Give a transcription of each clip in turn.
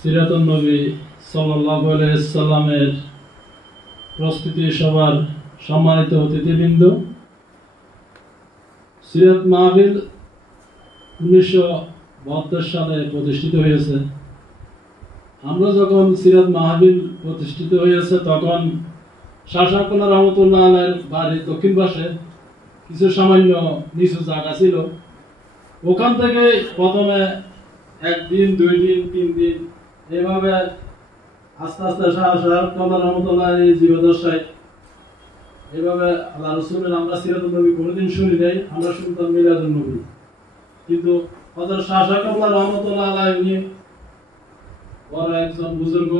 সিরাতুন নবী সাল্লাল্লাহু আলাইহি ওয়াসাল্লামের প্রস্তুতি সভার সম্মানিত অতিথিবৃন্দ, সিরাত মাহফিল 1972 সালে প্রতিষ্ঠিত হয়েছে। আমরা যখন সিরাত মাহফিল প্রতিষ্ঠিত হয়েছে তখন শাহসাকুল্লাহ রহমতুল্লাহ আলাইহির বাড়ির দক্ষিণ পাশে কিছু সামান্য নিচু জায়গা ছিল। ওখান থেকে প্রথমে একদিন, 2 দিন, 3 দিন এভাবে আস্তে আস্তে শাহসাকুল্লাহ রহমতুল্লাহ জীবদ্দশায় এভাবে আল্লাহ রাসূলের আমরা সিরাতুন নবী কোনোদিন শুনি নাই, আমরা শুনতাম মিলাদুন নবী। কিন্তু হযরত শাহসাকুল্লাহ রহমতুল্লাহ আলাইহি উনি বড় একজন বুজুর্গ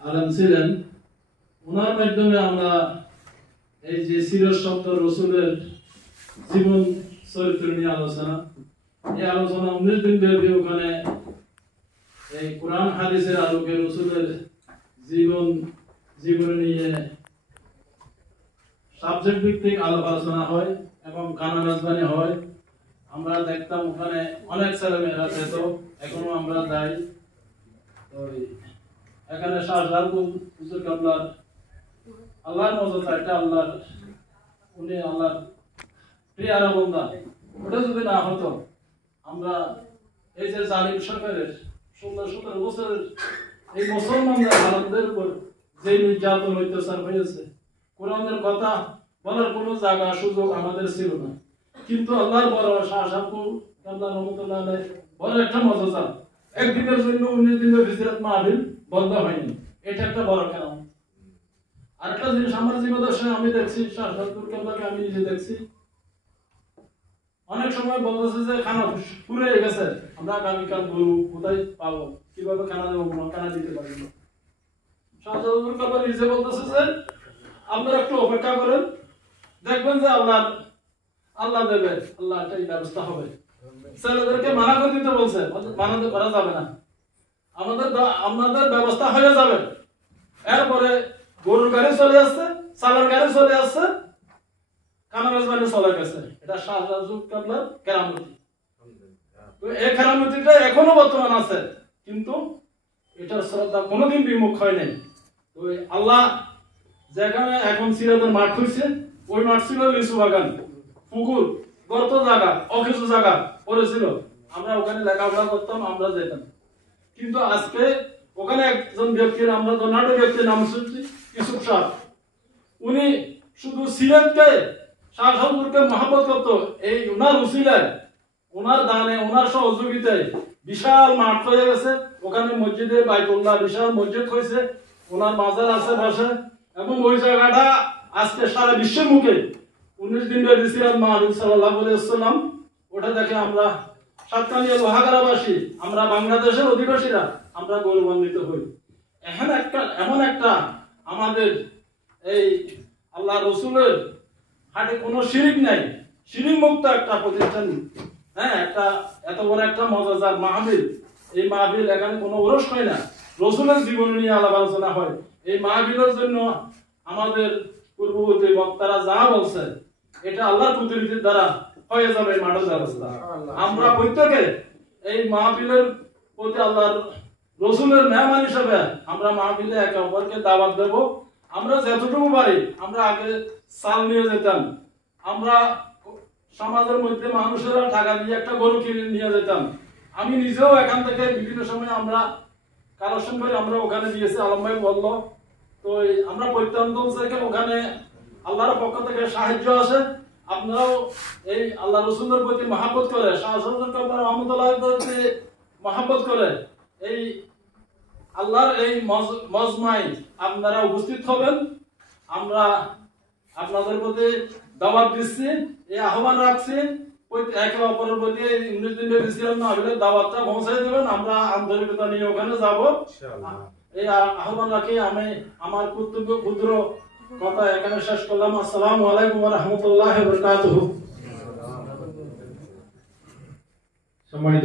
আলেম ছিলেন। ওনার মাধ্যমে আমরা এই যে সিরাত শব্দ রাসূলের জীবন চরিত্র নিয়ে আলোচনা, এই আলোচনা 19 দিন ব্যাপী ওখানে এই কোরআন হাদিসের আলোকে রাসূলের জীবন নিয়ে সাবজেক্ট ভিত্তিক আলাপ আলোচনা হয় এবং গান নাচগান হয়। আমরা দেখতাম ওখানে অনেক ছেলেমেয়েরা যেত, এখনো আমরা যাই। তো এখানে শাহজাহান হুজুর কাবলার আল্লাহর মজা চাইটা উনি আল্লাহর প্রিয়ারা বান্দা, ওটা যদি না হতো আমরা এই যে জালিম সরকারের 16-17 বছরের এই মুসলমানদের আলেমদের উপর যে নির্যাতন অত্যাচার হয়েছে, কোরআনের কথা বলার কোনো জায়গা সুযোগ আমাদের ছিল না। কিন্তু আল্লাহর বড় শাহসাকুল্লাহ রহমতুল্লাহ আলাইহি বড় একটা মজা, একদিনের জন্য 19 দিনের সিরাত মাহফিল বন্ধ হয়নি। এটা একটা বড় কারণ। আরেকটা জিনিস আমার জীবদ্দশায় আমি দেখছি, শাহসাকুল্লাহকে আমি নিজে দেখছি, অনেক সময় বলতেছে যে খানা ফুরিয়ে গেছে, আমরা আগামীকাল গরু কোথায় পাবো, কিভাবে খানা দেবো, খানা দিতে পারবো না। শাহসাকুল্লাহ নিজে বলতেছে যে আপনারা একটু অপেক্ষা করেন, দেখবেন যে আল্লাহ দেবে, আল্লাহ এটাই ব্যবস্থা হবে। ছেলেদেরকে মানা করে দিতে বলছে, মানা তো করা যাবে না, আমাদের ব্যবস্থা হয়ে যাবে। এরপরে গরুর গাড়ি চলে আসছে, চালার গাড়ি চলে আসছে, কানারাজ বাড়ি চলে গেছে। এটা শাহজাহান কেরামতি। তো এই কেরামতিটা এখনো বর্তমান আছে, কিন্তু এটার শ্রদ্ধা কোনোদিন বিমুখ হয় নাই। তো আল্লাহ যেখানে এখন সিরাতের মাঠ হয়েছে, ওই মাঠ ছিল লিচু বাগান, পুকুর, গর্ত জায়গা, অকিছু জায়গা পড়েছিল। আমরা ওখানে লেখাপড়া করতাম, আমরা যেতাম। কিন্তু আজকে ওখানে একজন ব্যক্তির, আমরা ধনাঢ্য ব্যক্তির নাম শুনছি ইউসুফ শাহ, উনি শুধু সিরাতকে শাহজাহানপুরকে মহব্বত করতো। এই ওনার উসিলায়, ওনার দানে, ওনার সহযোগিতায় বিশাল মাঠ হয়ে গেছে। ওখানে মসজিদে বাইতুল্লাহ বিশাল মসজিদ হয়েছে, ওনার মাজার আছে পাশে, এবং ওই জায়গাটা আজকে সারা বিশ্বের মুখে 19 দিন ব্যাপী সিরাত মাহফিল সাল্লাল্লাহু আলাইহি ওয়াসাল্লাম, ওটা দেখে আমরা সাতকানিয়া লোহাগাড়াবাসী, আমরা বাংলাদেশের অধিবাসীরা আমরা গৌরবান্বিত হই। এমন একটা আমাদের এই আল্লাহ রসুলের হাটে কোনো শিরিক নাই, শিরিক মুক্ত একটা প্রতিষ্ঠান। হ্যাঁ, একটা এত বড় একটা মজাদার মাহফিল, এই মাহফিল এখানে কোনো ওরস হয় না, রসুলের জীবন নিয়ে আলাপ আলোচনা হয়। এই মাহফিলের জন্য আমাদের পূর্ববর্তী বক্তারা যা বলছে, এটা আল্লাহর কুদরতের দ্বারা হয়ে যাবে মাঠের ব্যবস্থা। আমরা প্রত্যেকে এই মাহফিলের প্রতি আল্লাহর রসুলের মেহমান হিসেবে আমরা মাহফিলে একে অপরকে দাওয়াত দেব। আমরা যতটুকু পারি, আমরা আগে চাল নিয়ে যেতাম, আমরা সমাজের মধ্যে মানুষেরা টাকা দিয়ে একটা গরু কিনে নিয়ে যেতাম। আমি নিজেও এখান থেকে বিভিন্ন সময় আমরা কালেকশন করে আমরা ওখানে দিয়েছি, আলম ভাই বললো। তো আমরা প্রত্যন্ত থেকে ওখানে আল্লাহর পক্ষ থেকে সাহায্য আসে। আপনারাও এই আল্লাহ রসুলের প্রতি মহাব্বত করে, শাহজাহান রহমতুল্লাহর প্রতি মহাব্বত করে এই আল্লাহর এই মজমায় আপনারা উপস্থিত হবেন। আমরা আপনাদের প্রতি দাওয়াত দিচ্ছি, এই আহ্বান রাখছি, একে অপরের প্রতি 19 দিন ব্যাপী সিরাত মাহফিলের দাওয়াতটা পৌঁছাই দেবেন। আমরা আন্তরিকতা নিয়ে ওখানে যাব, এই আহ্বান রাখি আমি আমার ক্ষুদ্র কথা এখানে শেষ করলাম। আসসালামু আলাইকুম ওয়া রাহমাতুল্লাহি ওয়া বারাকাতুহু। সম্মানিত